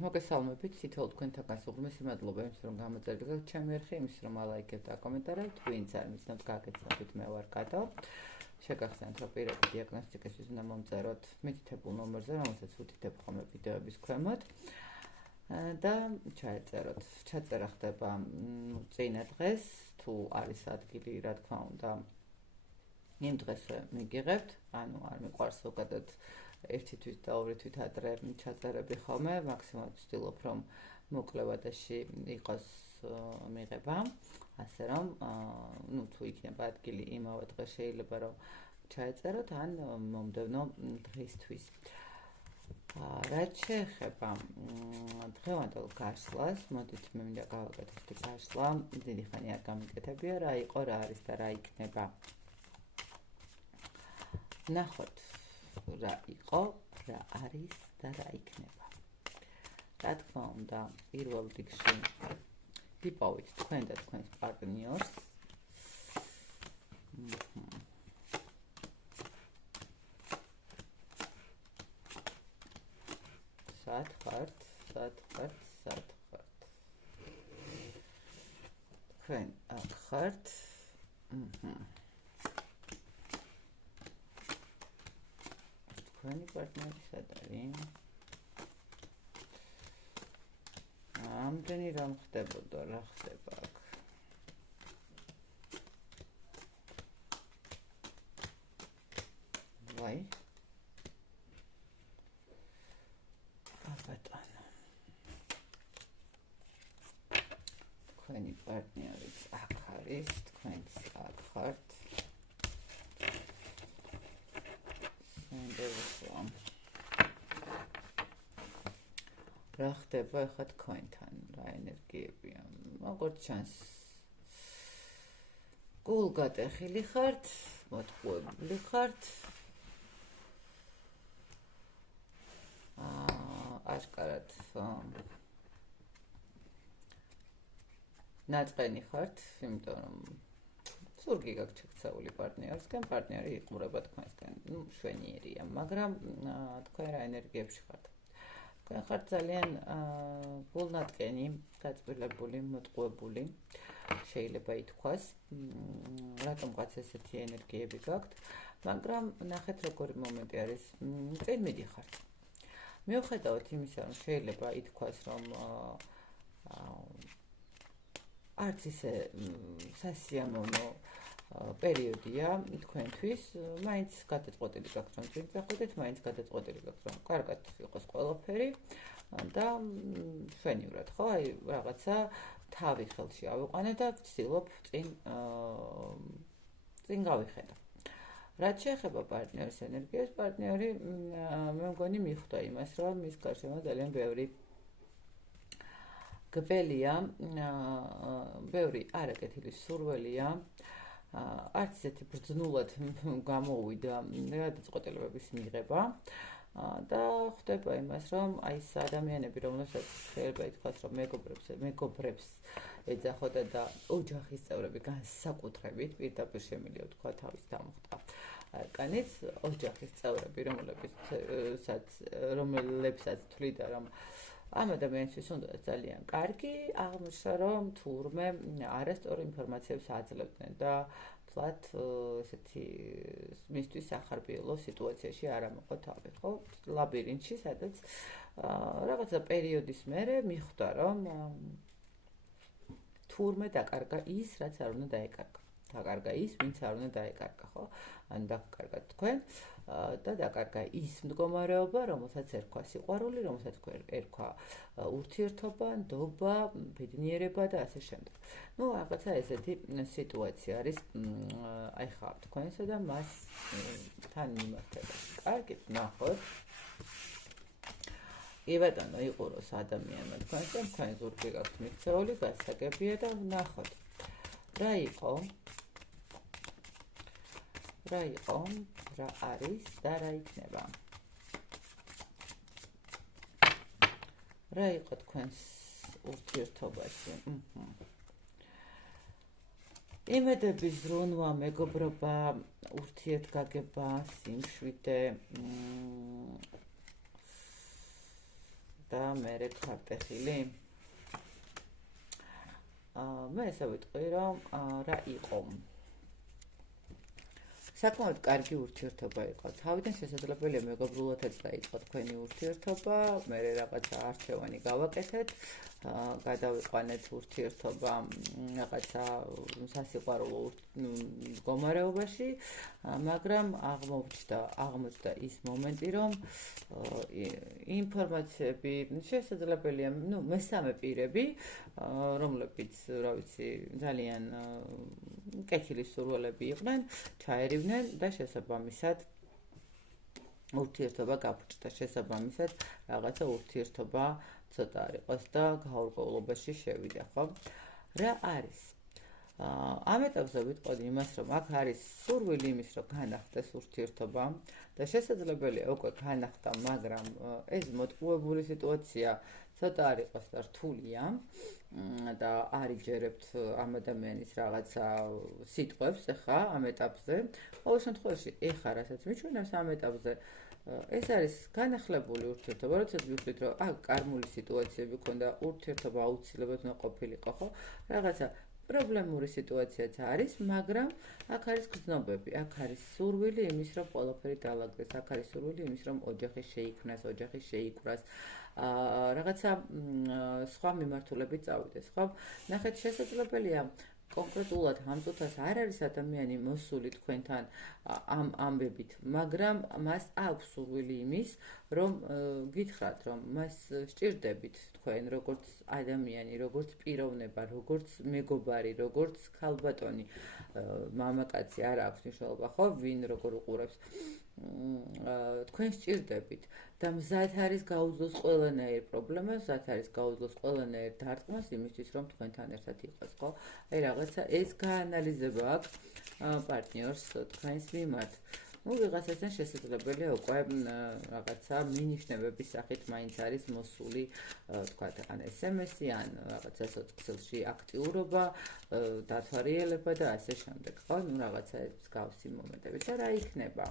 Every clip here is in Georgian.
მოგესალმებით, თითოეულ თქვენთაგან სუღმესი მადლობა იმის, რომ გამოწერეთ ჩემი არხი, იმის, რომ ალაიქებთ და აკომენტარებთ, ვინც არ მიცნობთ, გაგეცნობთ, მე ვარ კატო. შეგახსენებთ, რომ პირადი დიაგნოსტიკისთვის უნდა მომწეროთ მითითებულ ნომერზე, რომელსაც ვუთითებ ხოლმე ვიდეოების ქვემოთ და ჩაეწეროთ. ჩაწერა ხდება წინა დღეს, თუ არის ადგილი, რა თქმა უნდა, იმ დღესვე მიგიღებთ, ანუ არ მიყვარს ზოგადად ერთი თვით და ორი თვით ადრე ჩაწერები ხოლმე, მაქსიმალურად ვცდილობ, რომ მოკლევადაში იყოს მიღება, ასე რომ, თუ იქნება ადგილი იმავე დღეს შეიძლება რომ ჩაეწეროთ, ან მომდევნო დღისთვის. რაც შეეხება დღევანდელ გაშლას, მოდით მე მინდა გავაკეთოთ ეს გაშლა, დიდი ხანი არ გამიკეთებია, რა იყო, რა არის და რა იქნება. ნახოთ. რა იყო, რა არის და რა იქნება. რა თქმა უნდა, პირველ რიგში ვიპოვით თქვენ და თქვენს პარტნიორს. სად ხართ? თქვენ აქ ხართ. თქვენი პარტნიორი სად არის? ამდენი რამ ხდებოდა, რა ხდება აქ? ვაი. აბატონო. თქვენი პარტნიორი აქ არის, თქვენც აქ ხართ. რა ხდება ახლა თქვენთან, რა ენერგიებია? როგორც ჩანს, გულგატეხილი ხართ, მოტყუებული ხართ. აშკარად ნაწყენი ხართ, იმიტომ რომ ზურგი გაქვთ შექცეული პარტნიორისგან, პარტნიორი იყურება თქვენსგან, მშვენიერია, მაგრამ თქვენ რა ენერგიებში ხართ? თქვენ ხართ ძალიან გულნატყენი, გაწყვილებული, მოტყუებული, შეიძლება ითქვას, რატომღაც ესეთი ენერგიები გაქვთ, მაგრამ ნახეთ როგორი მომენტი არის, წინ მიდიხართ. მიუხედავად იმისა, რომ შეიძლება ითქვას, რომ არც ისე სასიამოვნო პერიოდია თქვენთვის, მაინც გადაწყვეტილი გაქვთ, რომ წინ წახვიდეთ, მაინც გადაწყვეტილი გაქვთ, რომ კარგად იყოს ყველაფერი და მშვენივრად, ხო? აი რაღაცა თავი ხელში ავიყვანე და ვცდილობ წინ გავიხედა. რაც შეეხება პარტნიორის ენერგიას, პარტნიორი მე მგონი მიხვდა იმას, რომ მის გარშემო ძალიან ბევრი გველია, ბევრი არაკეთილი სურველია, არც ისეთი ბრძნულად გამოუვიდა გადაწყვეტილებების მიღება და ხვდება იმას, რომ აი ეს ადამიანები, რომელსაც შეიძლება ითქვას, რომ მეგობრებს ეძახოდა და ოჯახის წევრები განსაკუთრებით პირდაპირ შემიძლია ვთქვა თავის დამოხტა არკანიც, ოჯახის წევრები, რომლებსაც თვლიდა, რომ ამ ადამიანისთვის უნდა ძალიან კარგი, აღმოჩნდა, რომ თურმე არასწორი ინფორმაციებს აძლევდნენ და თლათ ესეთი მისთვის სახარბიელო სიტუაციაში არ ამოყო თავი, ხო? ლაბირინთში, სადაც რაღაცა პერიოდის მერე მიხვდა, რომ თურმე დაკარგა ის, რაც არ უნდა დაეკარგა. დაკარგა ის, ვინც არ უნდა დაეკარგა, ხო? ან დაკარგა თქვენ და დაკარგა ის მდგომარეობა, რომელსაც ერქვა სიყვარული, რომელსაც ერქვა ურთიერთობა, ნდობა, ბედნიერება და ასე შემდეგ. ნუ რაღაცა ესეთი სიტუაცია არის აი ხარ თქვენსა და მასთან მიმართება. კარგით, ნახოთ. კი ბატონო, იყუროს ადამიანმა თქვენთან, თქვენ ზურგი გაქვთ მიქცეული, გასაგებია და ნახოთ. რა იყო, რა არის და რა იქნება. რა იყო თქვენს ურთიერთობაში? იმედების ზრუნვა, მეგობრობა, ურთიერთგაგება, სიმშვიდე, და მერე ქარტეხილი. მე ესე ვიტყვი, რომ რა იყო. საკმაოდ კარგი ურთიერთობა იყო. თავიდან შესაძლებელია მეგობრულადაც დაიწყო თქვენი ურთიერთობა, მერე რაღაცა არჩევანი გავაკეთეთ, გადავიყვანეთ ურთიერთობა რაღაცა სასიყვარულო მდგომარეობაში, მაგრამ აღმოჩნდა ის მომენტი, რომ ინფორმაციები შესაძლებელია, მესამე პირები, რომლებიც, რა ვიცი, ძალიან კეთილი სურვილები იყვნენ, ჩაერივნენ და შესაბამისად ურთიერთობა გაფუჭდა. შესაბამისად რაღაცა ურთიერთობა ცოტა არ იყოს და გაურკვევლობაში შევიდა, ხო? რა არის? ამ ეტაპზე ვიტყოდი იმას, რომ აქ არის სურვილი იმის, რომ განახდეს ურთიერთობა და შესაძლებელია უკვე განახდა, მაგრამ ეს მოტყუებული სიტუაცია ცოტა არ იყოს და რთულია და არ იჯერებთ ამ ადამიანის რაღაცა სიტყვებს ახლა ამ ეტაპზე. ყოველ შემთხვევაში ეხლა რასაც მიჩვენებს ამ ეტაპზე ეს არის განახლებული ურთიერთობა, როდესაც ვიხდით, რომ კარმული სიტუაციები ქონდა, ურთიერთობა აუცილებლად უნდა ყოფილიყო, ხო? რაღაცა პრობლემური სიტუაციაც არის, მაგრამ აქ არის გრძნობები, აქ არის სურვილი იმის, რომ ყველაფერი დაალაგდეს, აქ არის სურვილი იმის, რომ ოჯახი შეიქმნას, ოჯახი შეიკვრას, რაღაცა სხვა მიმართულებით წავიდეს, ხო? ნახეთ, შესაძლებელია კონკრეტულად ამ წუთას არ არის ადამიანი მოსული თქვენთან ამ ამბებით, მაგრამ მას აქვს სურვილი იმის, რომ გითხრათ, რომ მას სჭირდებით თქვენ როგორც ადამიანი, როგორც პიროვნება, როგორც მეგობარი, როგორც ქალბატონი, მამაკაცი არ აქვს მნიშვნელობა, ხო, ვინ როგორ უყურებს. თქვენ სჭირდებით და მზად არის გაუძლოს ყველანაირ პრობლემას, მზად არის გაუძლოს ყველანაირ დარტყმას იმისთვის, რომ თქვენთან ერთად იყოს, ხო? აი რაღაცა ეს გაანალიზება აქვს პარტნიორს თქვენს მიმართ. ვიღაცასთან შესაძლებელია უკვე რაღაცა მინიშნებების სახით მაინც არის მოსული, თქვათ, ან SMS-ი, ან რაღაცა სოციალში აქტიურობა, დათვალიერება და ასე შემდეგ, ხო? რაღაცა ეს მსგავსი მომენტები და რა იქნება?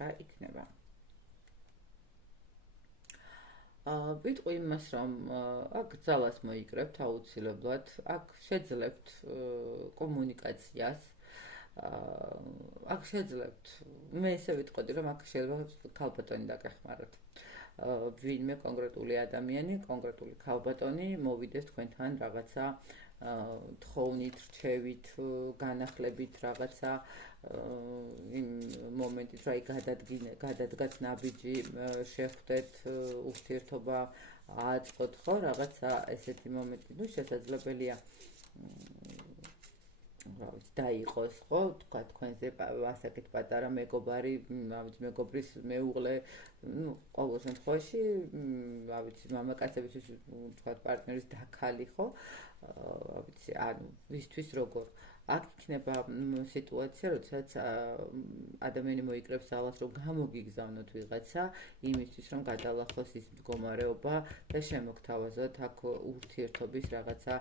რა იქნება? ვიტყვი იმას, რომ აქ ძალას მოიკრებთ აუცილებლად, აქ შეძლებთ კომუნიკაციას, აქ შეძლებთ, მე ესე ვიტყოდი, რომ აქ შეიძლება ქალბატონი დაგეხმაროთ. ვინმე კონკრეტული ადამიანი, კონკრეტული ქალბატონი მოვიდეს თქვენთან რაღაცა თხოვნით, რჩევით, განახლებით რაღაცა იმ მომენტით, რომ გადადგათ ნაბიჯი, შეხვდეთ, ურთიერთობა აწყოთ, ხო, რაღაცა ესეთი მომენტი, შესაძლებელია დაიყოს, ხო, თქვა თქვენზე ასაკით პატარა მეგობარი, მეგობრის მეუღლე, ყოველ შემთხვევაში, მამაკაცებისთვის თქვა პარტნიორის დაქალი, ხო, ანუ ვისთვის როგორ. აქ იქნება სიტუაცია, როდესაც ადამიანი მოიკრებს ძალას, რომ გამოგიგზავნოთ ვიღაცა, იმისთვის, რომ გადალახოს ის მდგომარეობა და შემოგთავაზოთ აქ ურთიერთობის რაღაცა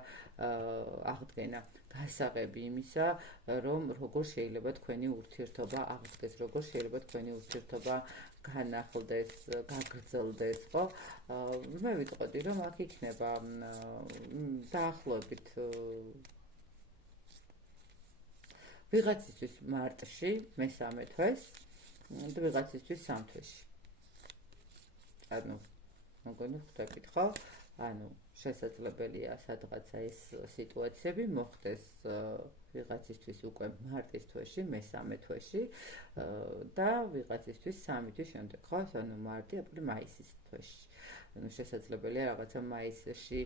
აღდგენა, გასაღები იმისა, რომ როგორ შეიძლება თქვენი ურთიერთობა აღდგეს, როგორ შეიძლება თქვენი ურთიერთობა განახლდეს, გაგრძელდეს, ხო? მე ვიტყოდი, რომ აქ იქნება დაახლოებით ვიღაცისთვის მარტში, მესამე თვეს და ვიღაცისთვის სამ თვეში. ანუ, მოგონი ხვდებით, ხო? ანუ, შესაძლებელია სადღაცა ეს სიტუაციები მოხდეს ვიღაცისთვის უკვე მარტის თვეში, მესამე თვეში და ვიღაცისთვის სამი თვის შემდეგ, ხო? ანუ მარტი, აპრილი, მაისის თვეში. ანუ შესაძლებელია რაღაცა მაისში,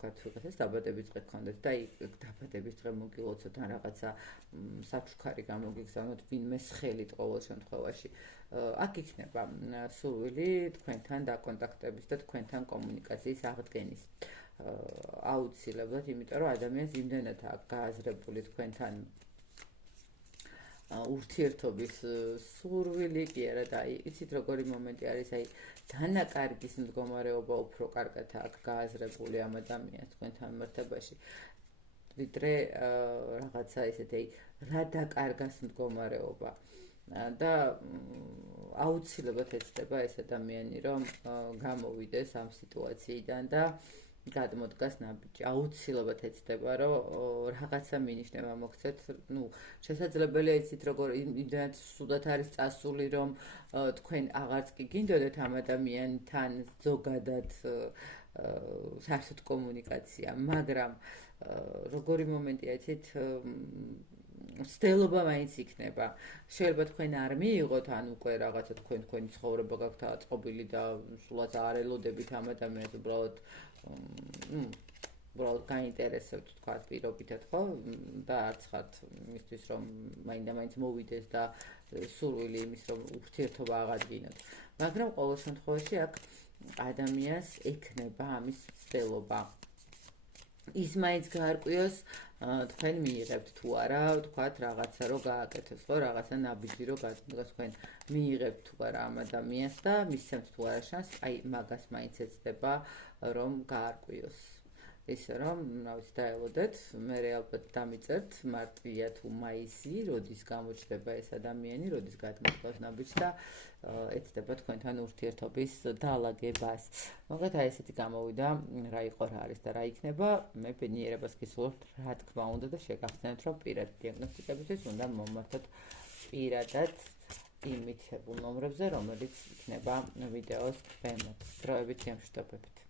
თქვათ, ვიღაცას დაბადების დღე გქონდეთ და იქ დაბადების დღე მოგილოცოთ ან რაღაცა საფშქარი გამოგიგზავნოთ ვინმეს ხელით ყოველ შემთხვევაში. აქ იქნება სურვილი თქვენთან დაკონტაქტების და თქვენთან კომუნიკაციის აღდგენის. აუცილებლად, იმიტომ რომ ადამიანს იმდენად აქვს გააზრებული თქვენთან ურთიერთობის სურვილი კი არა და იცით როგორი მომენტი არის, აი დანაკარგის მდგომარეობა უფრო კარგად აქვს გააზრებული ამ ადამიანს თქვენთან მიმართებაში, ვიდრე რაღაცა ისეთი რა დაკარგას მდგომარეობა. და აუცილებლად ეცდება ეს ადამიანი, რომ გამოვიდეს ამ სიტუაციიდან და გადმოდგას ნაბიჯი. აუცილებლად ეცდება, რომ რაღაცა მინიშნება მოქცეთ. შესაძლებელია იცით როგორ იმდენად სუდად არის წასული, რომ თქვენ აღარც კი გინდოდეთ ამ ადამიანთან ზოგადად საერთოდ კომუნიკაცია, მაგრამ როგორი მომენტია იცით ცდილობა მაინც იქნება. შეიძლება თქვენ არ მიიღოთ, ან უკვე რაღაცა თქვენი ცხოვრება გაქვთ აწყობილი და სულაც არ ელოდებით ამ ადამიანს, უბრალოდ გაინტერესებთ თქვა პირობითად, ხო? და არც ხართ იმისთვის, რომ მაინდა-მაინც მოვიდეს და სურვილი იმის, რომ ურთიერთობა აღადგინოთ. მაგრამ ყოველ შემთხვევაში აქ ადამიანს ექნება ამის ცდილობა. ის მაინც გაარკვიოს თქვენ მიიღებთ თუ არა, თქვათ რაღაცა რო გააკეთოს, ხო, რაღაცა ნაბიჯი რო გადმოგას თქვენ მიიღებთ თუ არა ამ ადამიანს და მისცემთ თუ არა შანსს, აი მაგას მაინც ეცდება რომ გაარკვიოს. ისე რომ, რა ვიცი, დაელოდეთ, მე ალბათ დამიწერთ მარტვია თუ მაისი, როდის გამოჩნდება ეს ადამიანი, როდის გადმოგავს ნაბიჯს და ეცდება თქვენთან ურთიერთობის დაალაგებას. მაგათ აი ესეთი გამოვიდა, რა იყო, რა არის და რა იქნება. მე ბედნიერებას გისურვებთ, რა თქმა უნდა და შეგახსენებთ, რომ პირადი დიაგნოსტიკებისთვის უნდა მომართოთ პირადად იმ მითითებულ ნომრებზე, რომელიც იქნება ვიდეოს ქვემოთ. დროებით გემშვიდობებით.